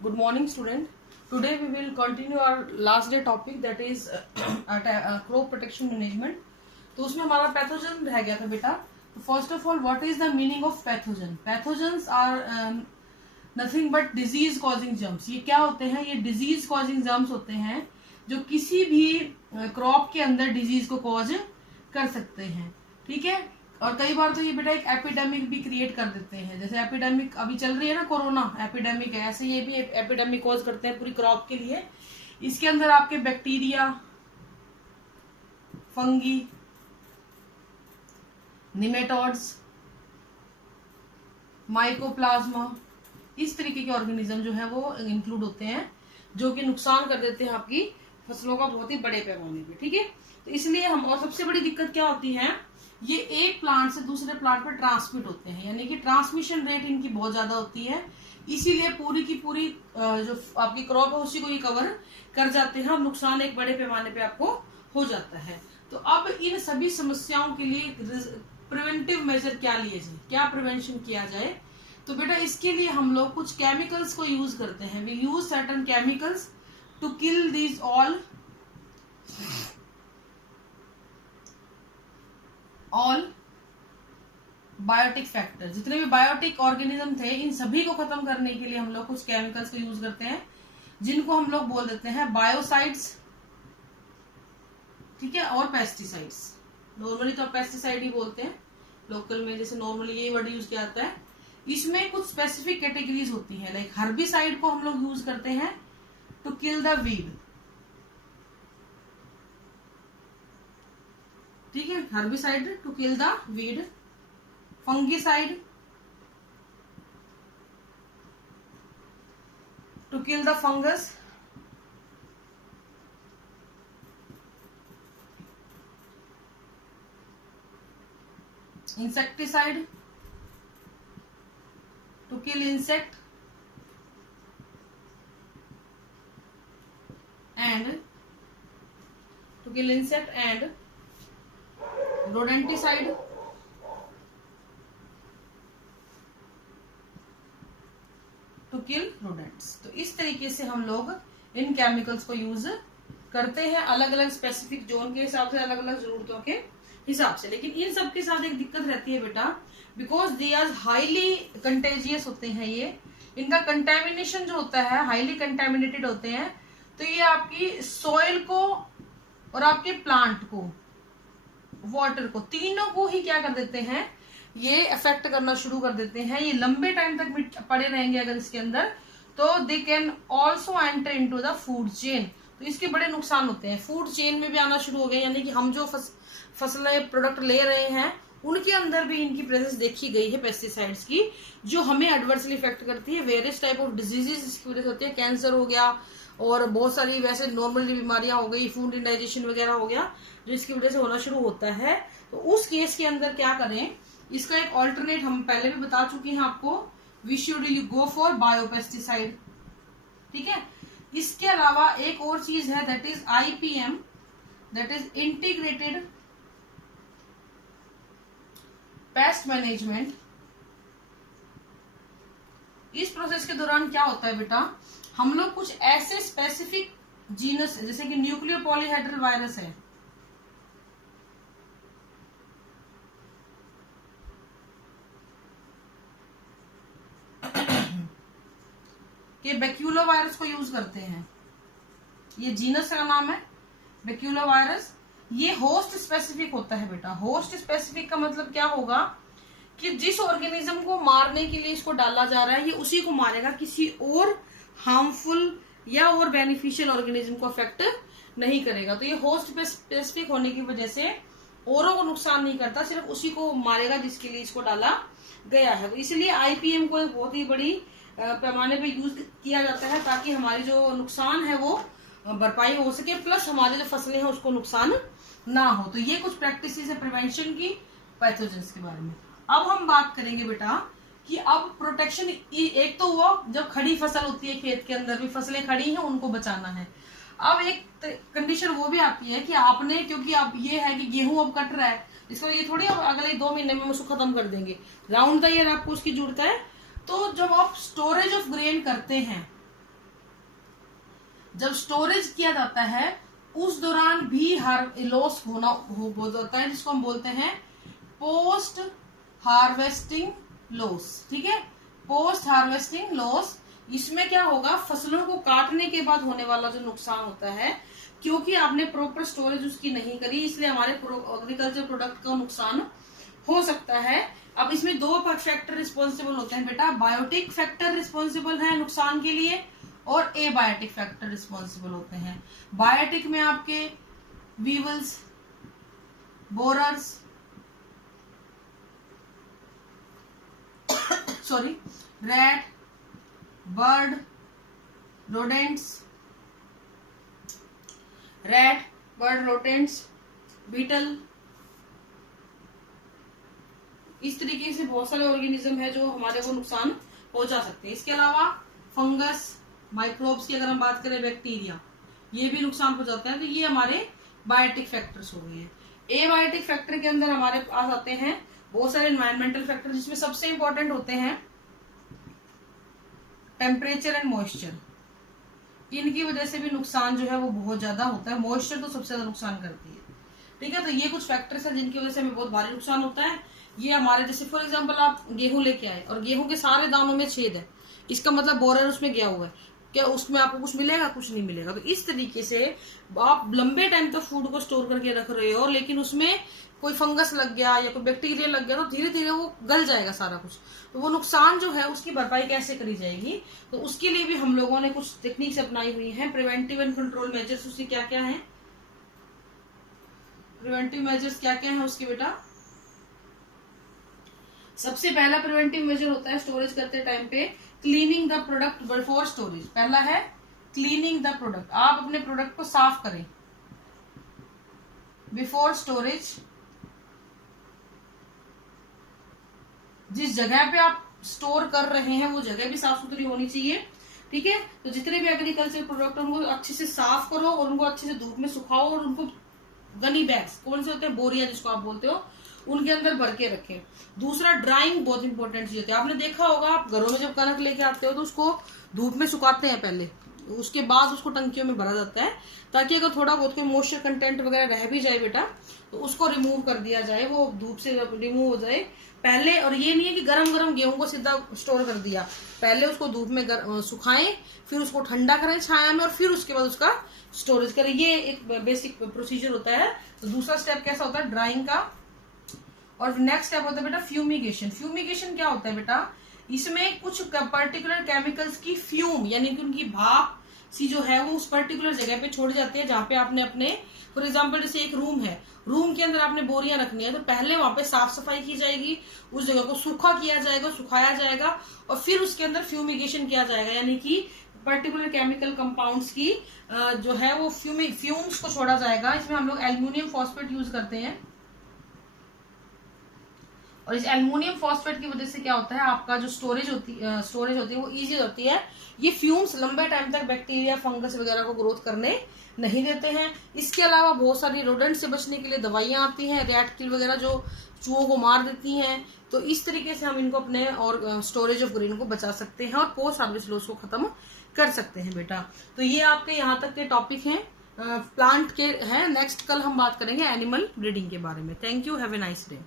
Good morning, student. Today we will continue our last day topic, that is crop protection management. तो उसमें हमारा pathogen रह गया था बेटा. First of all, what is the meaning of pathogen? Pathogens are nothing but disease causing germs. ये क्या होते हैं? ये डिजीज कॉजिंग जर्म्स होते हैं जो किसी भी क्रॉप के अंदर डिजीज को कॉज कर सकते हैं. ठीक है. और कई बार तो ये बेटा एक एपिडेमिक भी क्रिएट कर देते हैं. जैसे एपिडेमिक अभी चल रही है ना, कोरोना एपिडेमिक है, ऐसे ये भी एपिडेमिक कॉज करते हैं पूरी क्रॉप के लिए. इसके अंदर आपके बैक्टीरिया, फंगी, निमेटोड्स, माइकोप्लाज्मा, इस तरीके के ऑर्गेनिज्म जो है वो इंक्लूड होते हैं, जो कि नुकसान कर देते हैं आपकी फसलों का बहुत ही बड़े पैमाने पे. ठीक है. तो इसलिए हम, और सबसे बड़ी दिक्कत क्या होती है, ये एक प्लांट से दूसरे प्लांट पर ट्रांसमिट होते हैं, यानी कि ट्रांसमिशन रेट इनकी बहुत ज्यादा होती है. इसीलिए पूरी की पूरी जो आपकी क्रॉप है उसी को ये कवर कर जाते हैं और नुकसान एक बड़े पैमाने पे आपको हो जाता है. तो अब इन सभी समस्याओं के लिए प्रिवेंटिव मेजर क्या लिए जाए, क्या प्रिवेंशन किया जाए? तो बेटा इसके लिए हम लोग कुछ केमिकल्स को यूज करते हैं. We use certain chemicals to kill these all biotic factor. जितने भी बायोटिक ऑर्गेनिज्म थे, इन सभी को खत्म करने के लिए हम लोग कुछ केमिकल्स को यूज करते हैं, जिनको हम लोग बोल देते हैं बायोसाइड्स. ठीक है. और पेस्टिसाइड्स. नॉर्मली तो पेस्टिसाइड ही बोलते हैं लोकल में, जैसे नॉर्मली यही वर्ड यूज किया जाता है. इसमें कुछ स्पेसिफिक कैटेगरीज होती है. लाइक हर्बिसाइड को हम लोग यूज करते हैं टू किल द वीड. ठीक है. Herbicide to kill the weed. Fungicide to kill the fungus. Insecticide to kill insect, and rodenticide to kill rodents. तो इस तरीके से हम लोग इन केमिकल्स को यूज करते हैं अलग अलग स्पेसिफिक जोन के हिसाब से, अलग अलग जरूरतों के हिसाब से. लेकिन इन सब के साथ एक दिक्कत रहती है बेटा, because they are highly contagious होते हैं. ये इनका कंटेमिनेशन जो होता है, हाईली कंटेमिनेटेड होते हैं. तो ये आपकी सॉइल को और आपके प्लांट को, वाटर को, तीनों को ही क्या कर देते हैं, ये अफेक्ट करना शुरू कर देते हैं. ये लंबे टाइम तक पड़े रहेंगे अगर इसके अंदर, तो they can also enter into the food chain. तो इसके बड़े नुकसान होते हैं. फूड चेन में भी आना शुरू हो गए, यानी कि हम जो फसलें प्रोडक्ट ले रहे हैं उनके अंदर भी इनकी प्रेजेंस देखी गई है पेस्टिसाइड्स की, जो हमें एडवर्सली इफेक्ट करती है. वेरियस टाइप ऑफ डिजीजेस इसकी वजह से होती है. कैंसर हो गया और बहुत सारी वैसे नॉर्मल बीमारियां हो गई, फूड इंडाइजेशन वगैरह हो गया, जो इसकी वजह से होना शुरू होता है. तो उस केस के अंदर क्या करें, इसका एक ऑल्टरनेट हम पहले भी बता चुके हैं आपको, we should go for biopesticide. ठीक है. इसके अलावा एक और चीज है, that is IPM, that is integrated pest management. इस प्रोसेस के दौरान क्या होता है बेटा, हम लोग कुछ ऐसे स्पेसिफिक जीनस, जैसे कि न्यूक्लियो पॉलीहेड्रल वायरस है, कि बैक्यूलो वायरस को यूज करते हैं. ये जीनस का नाम है बैक्यूलो वायरस. ये होस्ट स्पेसिफिक होता है बेटा. होस्ट स्पेसिफिक का मतलब क्या होगा, कि जिस ऑर्गेनिज्म को मारने के लिए इसको डाला जा रहा है, ये उसी को मारेगा, किसी और हार्मफुल या और बेनिफिशियल ऑर्गेनिज्म को अफेक्ट नहीं करेगा. तो ये होस्ट स्पेसिफिक होने की वजह से औरों को नुकसान नहीं करता, सिर्फ उसी को मारेगा जिसके लिए इसको डाला गया है. तो इसलिए IPM को एक बहुत ही बड़ी पैमाने पे यूज किया जाता है, ताकि हमारी जो नुकसान है वो भरपाई हो सके, प्लस हमारी जो फसलें हैं उसको नुकसान ना हो. तो ये कुछ प्रैक्टिस है प्रिवेंशन की पैथोजेंस के बारे में. अब हम बात करेंगे बेटा कि अब प्रोटेक्शन, एक तो हुआ जब खड़ी फसल होती है, खेत के अंदर भी फसलें खड़ी हैं उनको बचाना है. अब एक कंडीशन वो भी आती है कि आपने, क्योंकि अब ये है कि गेहूं अब कट रहा है, इसको ये थोड़ी अब अगले 2 महीने में उसको खत्म कर देंगे, राउंड द ईयर आपको उसकी जरूरत है. तो जब आप स्टोरेज ऑफ ग्रेन करते हैं जब स्टोरेज किया जाता है उस दौरान भी लॉस हो जाता है, जिसको हम बोलते हैं पोस्ट हार्वेस्टिंग लॉस। ठीक है, पोस्ट हार्वेस्टिंग लॉस। इसमें क्या होगा, फसलों को काटने के बाद होने वाला जो नुकसान होता है, क्योंकि आपने प्रॉपर स्टोरेज उसकी नहीं करी, इसलिए हमारे एग्रीकल्चर प्रोडक्ट का नुकसान हो सकता है। अब इसमें दो फैक्टर रिस्पॉन्सिबल होते हैं बेटा, बायोटिक फैक्टर रिस्पॉन्सिबल है नुकसान के लिए और एबायोटिक फैक्टर रिस्पॉन्सिबल होते हैं। बायोटिक में आपके weevils, borers, sorry rat, bird, rodents, beetle, इस तरीके से बहुत सारे ऑर्गेनिज्म है जो हमारे को नुकसान पहुंचा सकते हैं। इसके अलावा फंगस, माइक्रोब्स की अगर हम बात करें, बैक्टीरिया, ये भी नुकसान पहुंचाते हैं। तो ये हमारे बायोटिक फैक्टर्स हो गए हैं। एबायोटिक फैक्टर के अंदर हमारे पास आते हैं बहुत सारे एनवायरमेंटल फैक्टर, जिसमें सबसे इंपॉर्टेंट होते हैं टेम्परेचर एंड मॉइस्चर। इनकी वजह से भी नुकसान जो है वो बहुत ज्यादा होता है। मॉइस्चर तो सबसे ज्यादा नुकसान करती है। ठीक है, तो ये कुछ फैक्टर्स हैं जिनकी वजह से हमें बहुत भारी नुकसान होता है। ये हमारे, जैसे फॉर एग्जांपल आप गेहूं लेके आए और गेहूं के सारे दानों में छेद है, इसका मतलब बोरर उसमें गया हुआ है, क्या उसमें आपको कुछ मिलेगा? कुछ नहीं मिलेगा। तो इस तरीके से आप लंबे टाइम तक फूड को स्टोर करके रख रहे हो, लेकिन उसमें कोई फंगस लग गया या कोई बैक्टीरिया लग गया, तो धीरे धीरे वो गल जाएगा सारा कुछ। तो वो नुकसान जो है उसकी भरपाई कैसे करी जाएगी, तो उसके लिए भी हम लोगों ने कुछ टेक्निक्स अपनाई हुई हैं। प्रिवेंटिव एंड कंट्रोल मेजर्स उसके क्या क्या है? प्रिवेंटिव मेजर्स क्या क्या है उसके बेटा? सबसे पहला प्रिवेंटिव मेजर होता है स्टोरेज करते टाइम पे cleaning the product before storage. पहला है क्लीनिंग द प्रोडक्ट, आप अपने प्रोडक्ट को साफ करें बिफोर स्टोरेज। जिस जगह पे आप स्टोर कर रहे हैं वो जगह भी साफ सुथरी होनी चाहिए। ठीक है, तो जितने भी एग्रीकल्चर प्रोडक्ट उनको अच्छे से साफ करो और उनको अच्छे से धूप में सुखाओ और उनको गनी बैग्स, कौन से होते हैं, बोरिया जिसको आप बोलते हो, उनके अंदर भर के रखें। दूसरा ड्राइंग बहुत इंपॉर्टेंट चीज होती है। आपने देखा होगा आप घरों में जब कनक लेके आते हो तो उसको धूप में सुखाते हैं पहले, उसके बाद उसको टंकियों में भरा जाता है, ताकि अगर थोड़ा बहुत कोई मॉइस्चर कंटेंट वगैरह रह भी जाए बेटा तो उसको रिमूव कर दिया जाए, वो धूप से रिमूव हो जाए पहले। और ये नहीं है कि गरम गरम गेहूं को सीधा स्टोर कर दिया, पहले उसको धूप में सुखाएं, फिर उसको ठंडा करें छाया में और फिर उसके बाद उसका स्टोरेज करें। ये एक बेसिक प्रोसीजर होता है। तो दूसरा स्टेप कैसा होता है? ड्राइंग का। और नेक्स्ट स्टेप होता है बेटा फ्यूमिगेशन। फ्यूमिगेशन क्या होता है बेटा? इसमें कुछ पर्टिकुलर केमिकल्स की फ्यूम यानी कि उनकी भाप सी जो है वो उस पर्टिकुलर जगह पे छोड़ी जाती है जहां पे आपने अपने, फॉर एग्जांपल जैसे एक रूम है, रूम के अंदर आपने बोरियां रखनी है, तो पहले वहां पे साफ सफाई की जाएगी, उस जगह को सूखा किया जाएगा, सुखाया जाएगा और फिर उसके अंदर फ्यूमिगेशन किया जाएगा, यानी कि पर्टिकुलर केमिकल कंपाउंड्स की जो है वो फ्यूम्स को छोड़ा जाएगा। इसमें हम लोग एल्यूमिनियम फॉस्फेट यूज करते हैं और इस एल्युमिनियम फॉस्फेट की वजह से क्या होता है, आपका जो स्टोरेज होती है वो इजी होती है। ये फ्यूम्स लंबे टाइम तक बैक्टीरिया, फंगस वगैरह को ग्रोथ करने नहीं देते हैं। इसके अलावा बहुत सारी रोडेंट से बचने के लिए दवाइयां आती हैं, रैट किल वगैरह जो चूहों को मार देती हैं। तो इस तरीके से हम इनको अपने और स्टोरेज ऑफ ग्रेन को बचा सकते हैं और पोस्ट हार्वेस्ट लॉस को खत्म कर सकते हैं बेटा। तो ये आपके यहाँ तक के टॉपिक हैं प्लांट के हैं। नेक्स्ट कल हम बात करेंगे एनिमल ब्रीडिंग के बारे में। Thank you, have a nice day.